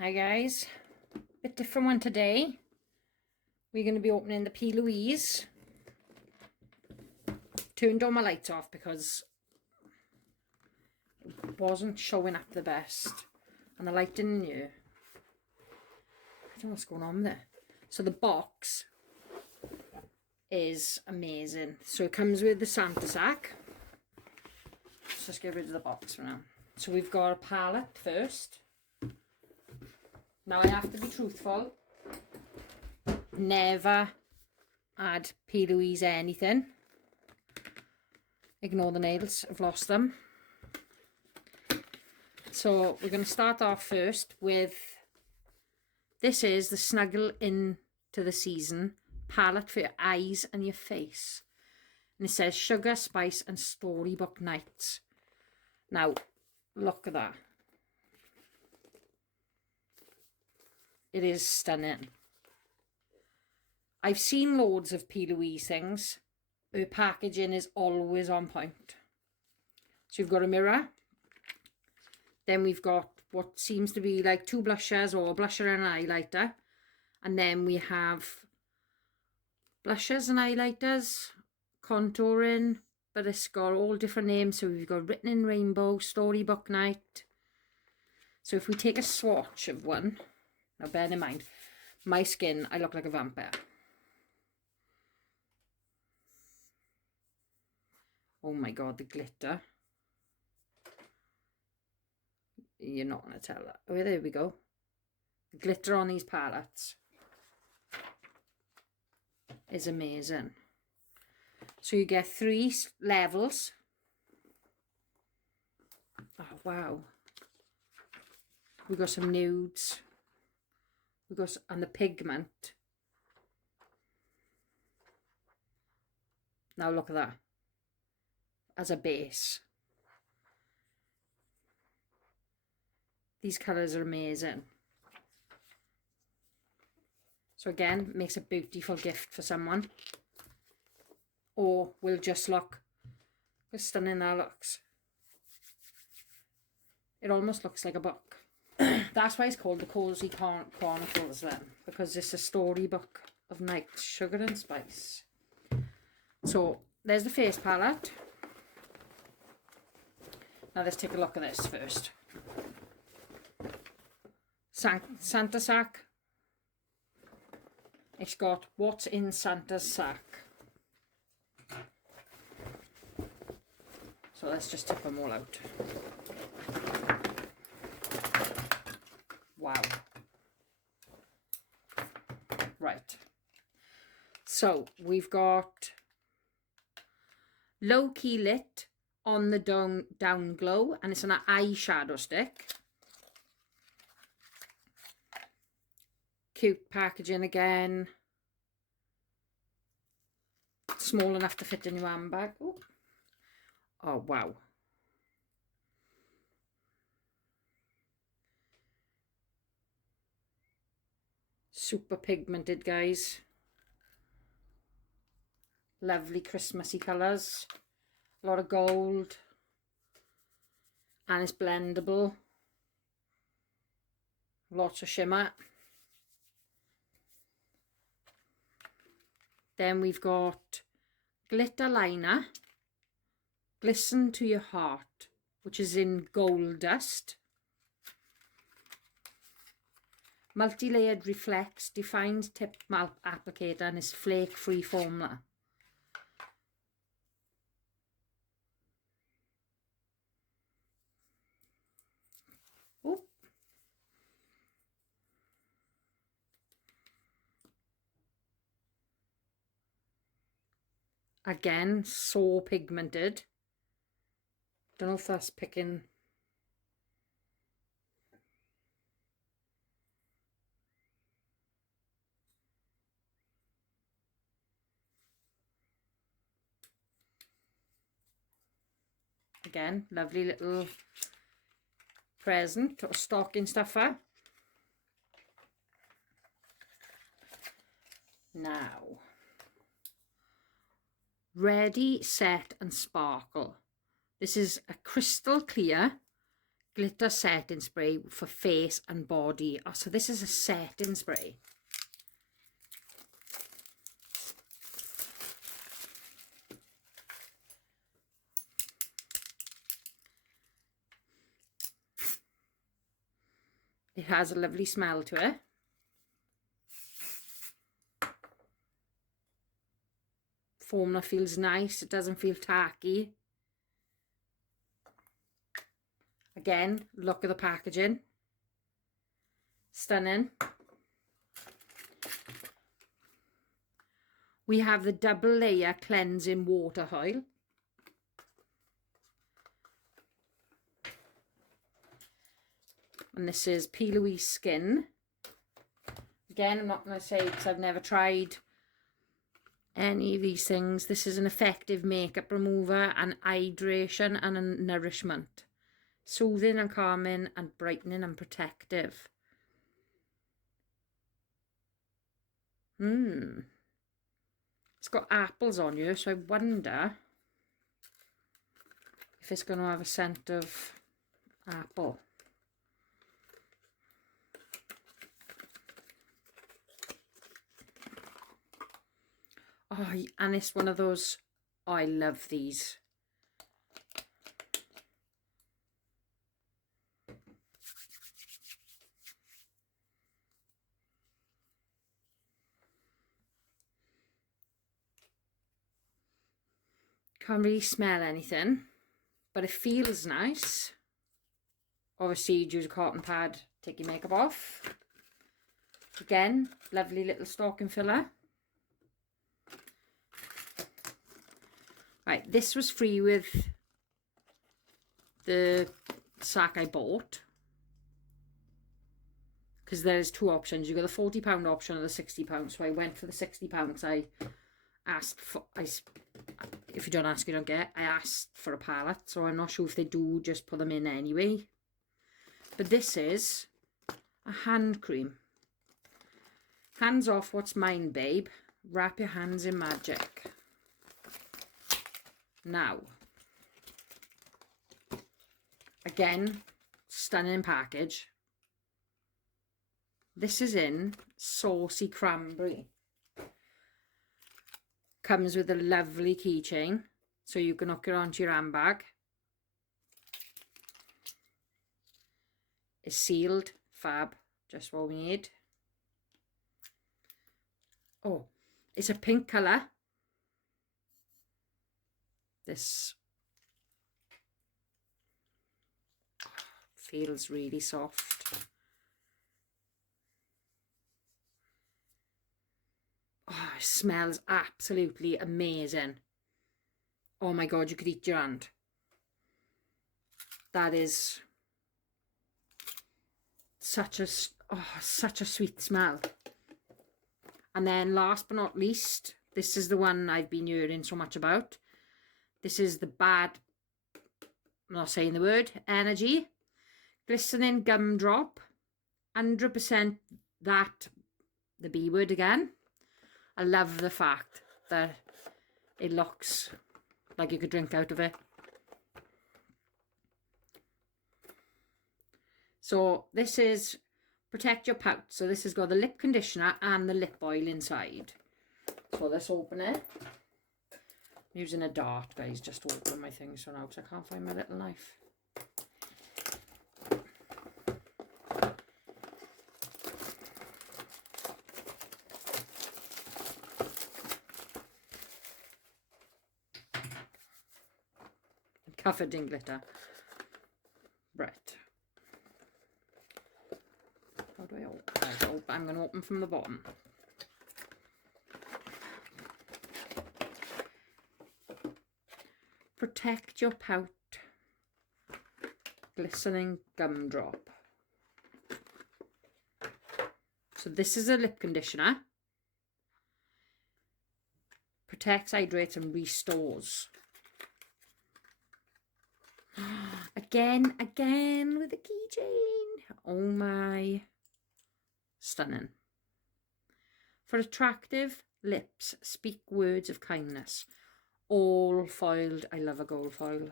Hi guys, bit different one today. We're going to be opening the P.Louise. Turned all my lights off because it wasn't showing up the best. And the light in here, I don't know what's going on there. So the box is amazing. So it comes with the Santa Sack. Let's just get rid of the box for now. So we've got a palette first. Now I have to be truthful. Never had P.Louise anything. Ignore the nails, I've lost them. So we're going to start off first with, this is the Snuggle Into the Season palette for your eyes and your face. And it says Sugar, Spice and Storybook Nights. Now, look at that. It is stunning. I've seen loads of P.Louise things. Her packaging is always on point. So you've got a mirror. Then we've got what seems to be like two blushers, or a blusher and an highlighter. And then we have blushers and highlighters, contouring, but it's got all different names. So we've got Written in Rainbow, Storybook Night. So if we take a swatch of one, now bear in mind, my skin, I look like a vampire. Oh my god, the glitter. You're not going to tell that. Oh, there we go. The glitter on these palettes is amazing. So you get 3 levels. Oh, wow. We've got some nudes. We've got, and the pigment. Now look at that. As a base. These colours are amazing. So again, makes a beautiful gift for someone. Or will just look, how stunning that looks. It almost looks like a book. That's why it's called the Cozy Chronicles then. Because it's a storybook of night, sugar and spice. So there's the face palette. Now let's take a look at this first. Santa Sack. It's got what's in Santa's sack. So let's just tip them all out. Wow. Right. So we've got Low Key Lit on the down glow, and it's an eyeshadow stick. Cute packaging again. Small enough to fit in your handbag. Ooh. Oh, wow. Super pigmented, guys. Lovely Christmassy colours. A lot of gold. And it's blendable. Lots of shimmer. Then we've got glitter liner, Glisten to Your Heart, which is in gold dust. Multi-layered reflex, defined tip applicator, and it's flake-free formula. Oh. Again, so pigmented. Don't know if that's picking. Again, lovely little present or stocking stuffer. Now, Ready, Set and Sparkle. This is a crystal clear glitter setting spray for face and body. Oh, so this is a setting spray. It has a lovely smell to it. Foam that feels nice. It doesn't feel tacky. Again, look at the packaging. Stunning. We have the double layer cleansing water oil. And this is P.Louise Skin. Again, I'm not going to say because I've never tried any of these things. This is an effective makeup remover and hydration and a nourishment. Soothing and calming and brightening and protective. It's got apples on you, so I wonder if it's going to have a scent of apple. Oh, and it's one of those, oh, I love these. Can't really smell anything, but it feels nice. Obviously, use a cotton pad, take your makeup off. Again, lovely little stocking filler. Right, this was free with the sack I bought. Because there's two options. You got the £40 option or the £60. So I went for the £60 because I asked for, if you don't ask, you don't get. I asked for a palette, so I'm not sure if they do just put them in anyway. But this is a hand cream. Hands off what's mine, babe. Wrap your hands in magic. Now, again, stunning package. This is in Saucy Cranberry. Comes with a lovely keychain, so you can hook it onto your handbag. It's sealed, fab, just what we need. Oh, it's a pink colour. This feels really soft. Oh, it smells absolutely amazing. Oh my God, you could eat your hand. That is such a sweet smell. And then last but not least, this is the one I've been hearing so much about. This is the bad, I'm not saying the word, energy. Glistening gumdrop. 100% that, the B word again. I love the fact that it looks like you could drink out of it. So this is Protect Your Pout. So this has got the lip conditioner and the lip oil inside. So let's open it. I'm using a dart, guys, just to open my things so now because I can't find my little knife. I'm covered in glitter. Right. How do I open? I'm going to open from the bottom. Protect Your Pout. Glistening Gumdrop. So this is a lip conditioner. Protects, hydrates and restores. Again with the keychain. Oh my. Stunning. For attractive lips, speak words of kindness. All foiled. I love a gold foil.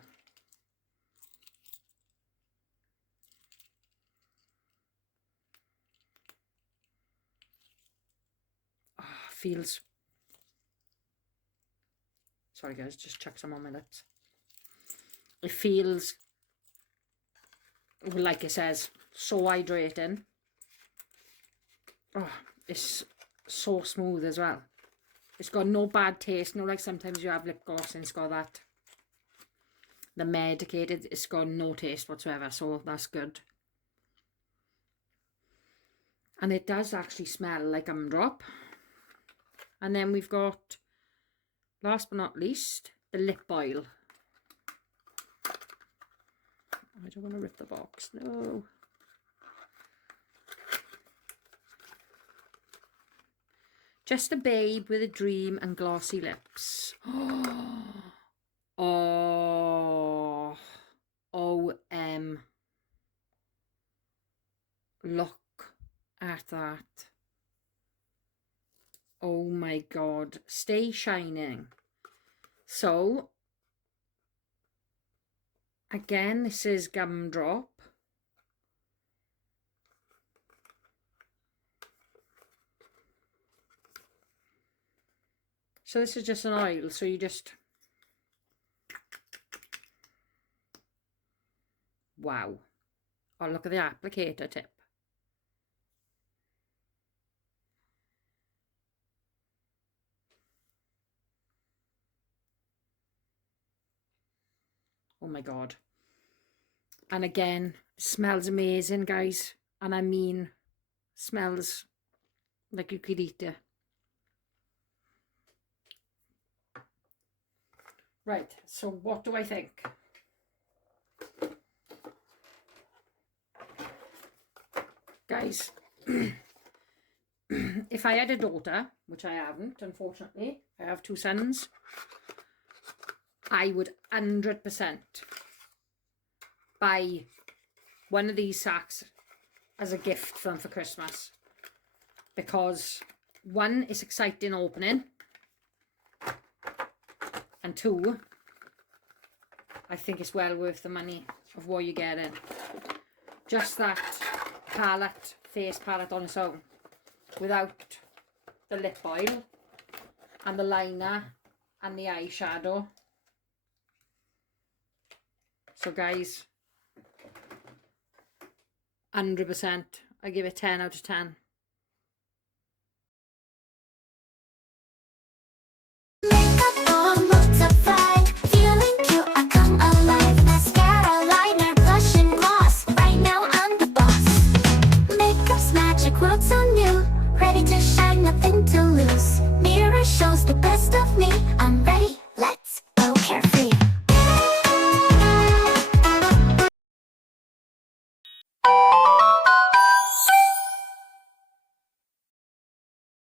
feels... Sorry guys, just chuck some on my lips. It feels, like it says, so hydrating. Oh, it's so smooth as well. It's got no bad taste. No, like sometimes you have lip gloss and it's got that, the medicated, it's got no taste whatsoever. So that's good. And it does actually smell like gumdrop. And then we've got, last but not least, the lip oil. I don't want to rip the box, no. Just a babe with a dream and glossy lips. Oh, OM. Look at that. Oh my God. Stay shining. So, again, this is gumdrop. So this is just an oil, so you just... Wow. Oh, look at the applicator tip. Oh my God. And again, smells amazing, guys. And I mean, smells like you could eat it. Right, so what do I think? Guys, if I had a daughter, which I haven't, unfortunately, I have 2 sons, I would 100% buy one of these sacks as a gift for them for Christmas. Because 1, it's exciting opening. And 2, I think it's well worth the money of what you're getting. Just that palette, face palette on its own, without the lip oil and the liner and the eyeshadow. So guys, 100%, I give it 10 out of 10.